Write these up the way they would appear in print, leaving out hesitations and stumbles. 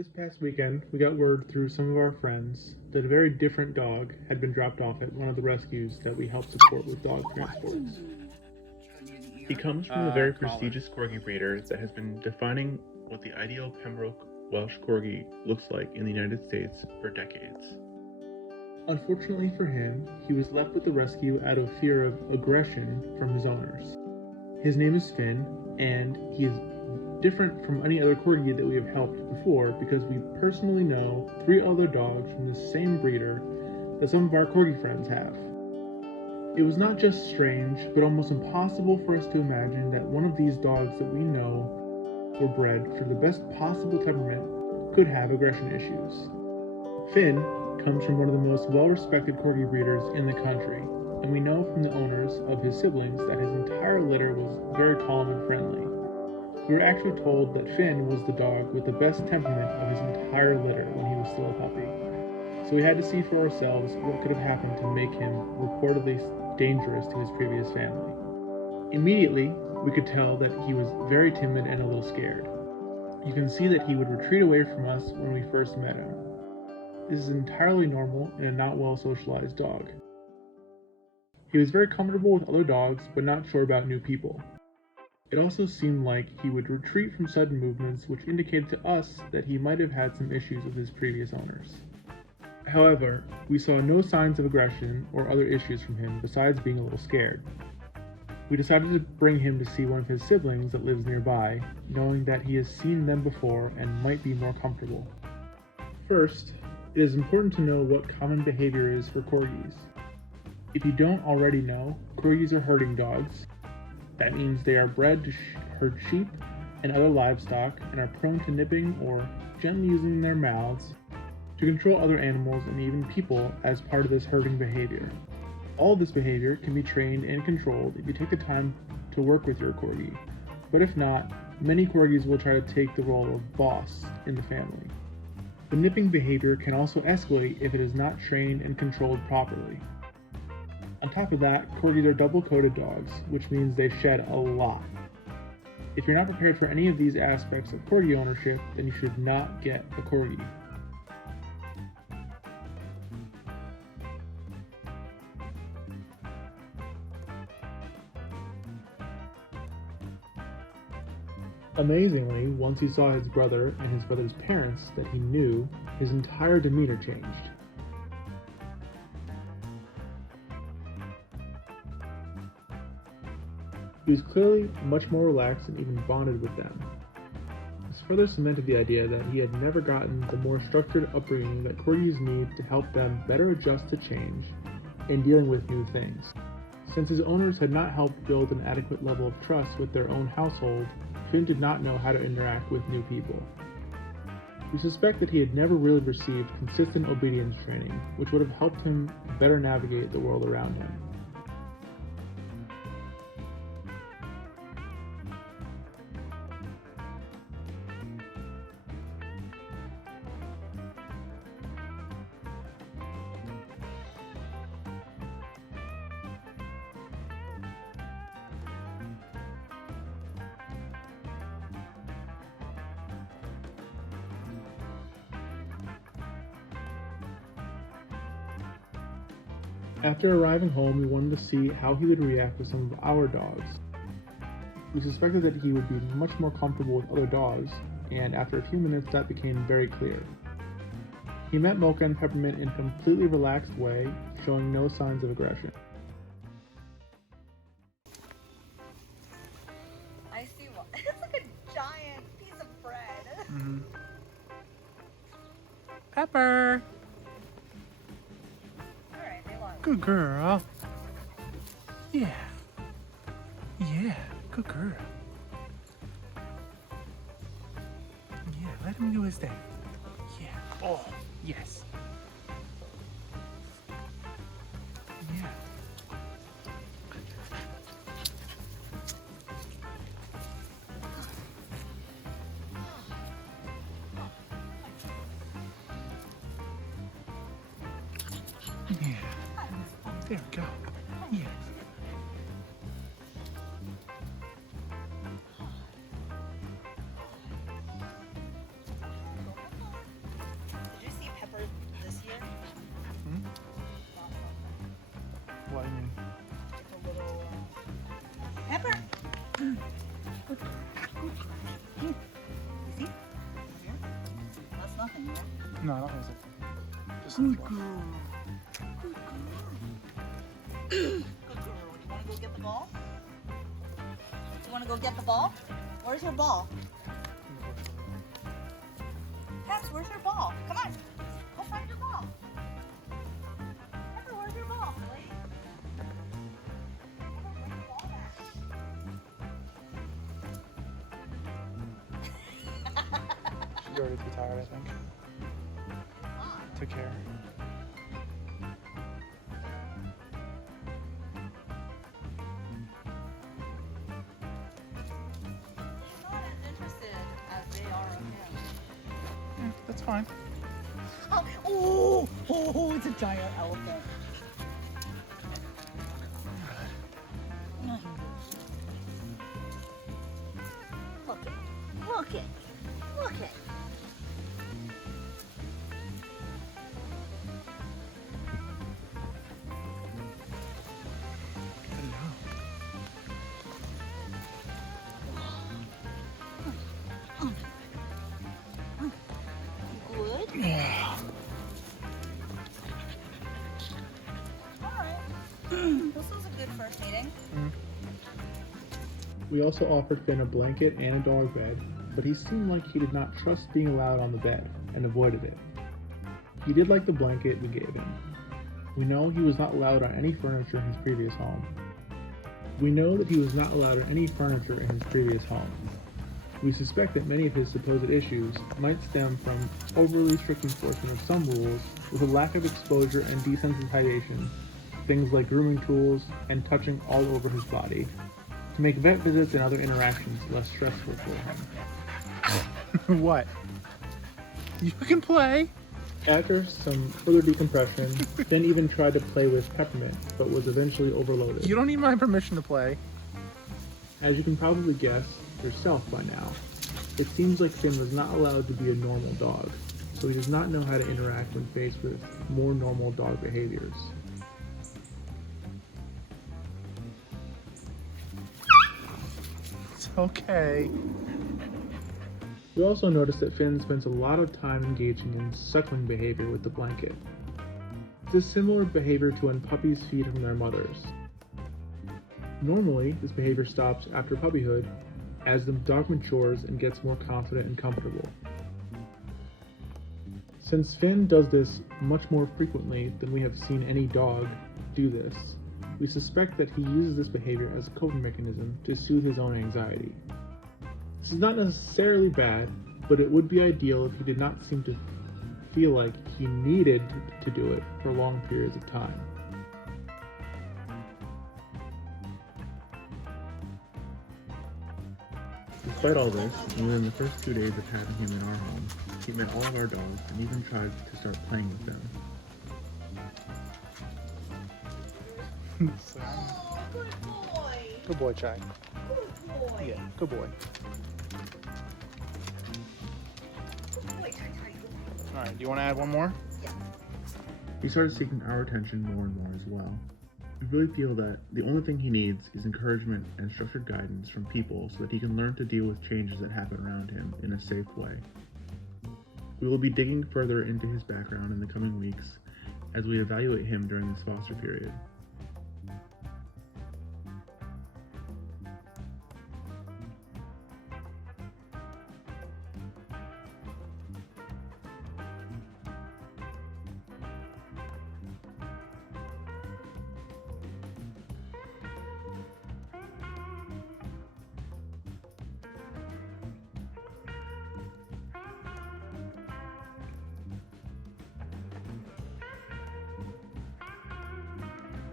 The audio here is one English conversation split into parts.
This past weekend, we got word through some of our friends that a very different dog had been dropped off at one of the rescues that we help support with dog transports. He comes from a very prestigious corgi breeder that has been defining what the ideal Pembroke Welsh corgi looks like in the United States for decades. Unfortunately for him, he was left with the rescue out of fear of aggression from his owners. His name is Finn, and he is different from any other corgi that we have helped before because we personally know 3 other dogs from the same breeder that some of our corgi friends have. It was not just strange, but almost impossible for us to imagine that one of these dogs that we know were bred for the best possible temperament could have aggression issues. Finn comes from one of the most well-respected corgi breeders in the country, and we know from the owners of his siblings that his entire litter was very calm and friendly. We were actually told that Finn was the dog with the best temperament of his entire litter when he was still a puppy. So we had to see for ourselves what could have happened to make him reportedly dangerous to his previous family. Immediately, we could tell that he was very timid and a little scared. You can see that he would retreat away from us when we first met him. This is entirely normal in a not well socialized dog. He was very comfortable with other dogs, but not sure about new people. It also seemed like he would retreat from sudden movements, which indicated to us that he might have had some issues with his previous owners. However, we saw no signs of aggression or other issues from him besides being a little scared. We decided to bring him to see one of his siblings that lives nearby, knowing that he has seen them before and might be more comfortable. First, it is important to know what common behavior is for corgis. If you don't already know, corgis are herding dogs. That means they are bred to herd sheep and other livestock and are prone to nipping or gently using their mouths to control other animals and even people as part of this herding behavior. All of this behavior can be trained and controlled if you take the time to work with your corgi, but if not, many corgis will try to take the role of boss in the family. The nipping behavior can also escalate if it is not trained and controlled properly. On top of that, corgis are double-coated dogs, which means they shed a lot. If you're not prepared for any of these aspects of corgi ownership, then you should not get a corgi. Amazingly, once he saw his brother and his brother's parents that he knew, his entire demeanor changed. He was clearly much more relaxed and even bonded with them. This further cemented the idea that he had never gotten the more structured upbringing that corgis need to help them better adjust to change and dealing with new things. Since his owners had not helped build an adequate level of trust with their own household, Finn did not know how to interact with new people. We suspect that he had never really received consistent obedience training, which would have helped him better navigate the world around him. After arriving home, we wanted to see how he would react to some of our dogs. We suspected that he would be much more comfortable with other dogs, and after a few minutes that became very clear. He met Mocha and Peppermint in a completely relaxed way, showing no signs of aggression. I see one. It's like a giant piece of bread. Mm-hmm. Pepper! Alright, they want Good girl. Yeah. Yeah, good girl. Yeah, let him do his thing. Yeah. Oh, yes. Yeah. Yeah. There we go. Yes. in here? No, I don't think so. Just Good one. girl. Good girl. You want to go get the ball? You want to go get the ball? Where's your ball? Cass, where's your ball? Come on. Go find your ball. Pepper, where's your ball, Billy? Pepper, where's your ball at? She's already too tired, I think. To care. She's not as interested as they are of him. That's fine. Oh, it's a giant elephant. Look it. Look it. Look it. Good. Yeah. Alright. This was a good first meeting. We also offered Finn a blanket and a dog bed, but he seemed like he did not trust being allowed on the bed and avoided it. He did like the blanket we gave him. We know he was not allowed on any furniture in his previous home. We suspect that many of his supposed issues might stem from overly strict enforcement of some rules with a lack of exposure and desensitization, things like grooming tools and touching all over his body, to make vet visits and other interactions less stressful for him. What? You can play. After some further decompression, Finn even tried to play with Peppermint, but was eventually overloaded. You don't need my permission to play. As you can probably guess yourself by now, it seems like Finn was not allowed to be a normal dog, so he does not know how to interact when faced with more normal dog behaviors. It's okay. We also noticed that Finn spends a lot of time engaging in suckling behavior with the blanket. This is similar behavior to when puppies feed from their mothers. Normally, this behavior stops after puppyhood as the dog matures and gets more confident and comfortable. Since Finn does this much more frequently than we have seen any dog do this, we suspect that he uses this behavior as a coping mechanism to soothe his own anxiety. This is not necessarily bad, but it would be ideal if he did not seem to feel like he needed to do it for long periods of time. Despite all this, within the first 2 days of having him in our home, he met all of our dogs and even tried to start playing with them. Oh, good boy. Good boy, Chai. Good boy. Yeah, good boy. Good boy, Ty. Alright, do you want to add one more? Yeah. He started seeking our attention more and more as well. We really feel that the only thing he needs is encouragement and structured guidance from people so that he can learn to deal with changes that happen around him in a safe way. We will be digging further into his background in the coming weeks as we evaluate him during this foster period.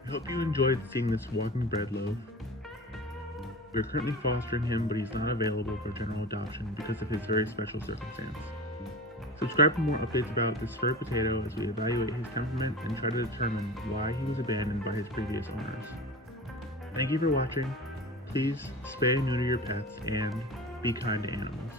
I hope you enjoyed seeing this walking bread loaf. We are currently fostering him, but he's not available for general adoption because of his very special circumstance. Subscribe for more updates about this fur potato as we evaluate his temperament and try to determine why he was abandoned by his previous owners. Thank you for watching. Please spay and neuter your pets and be kind to animals.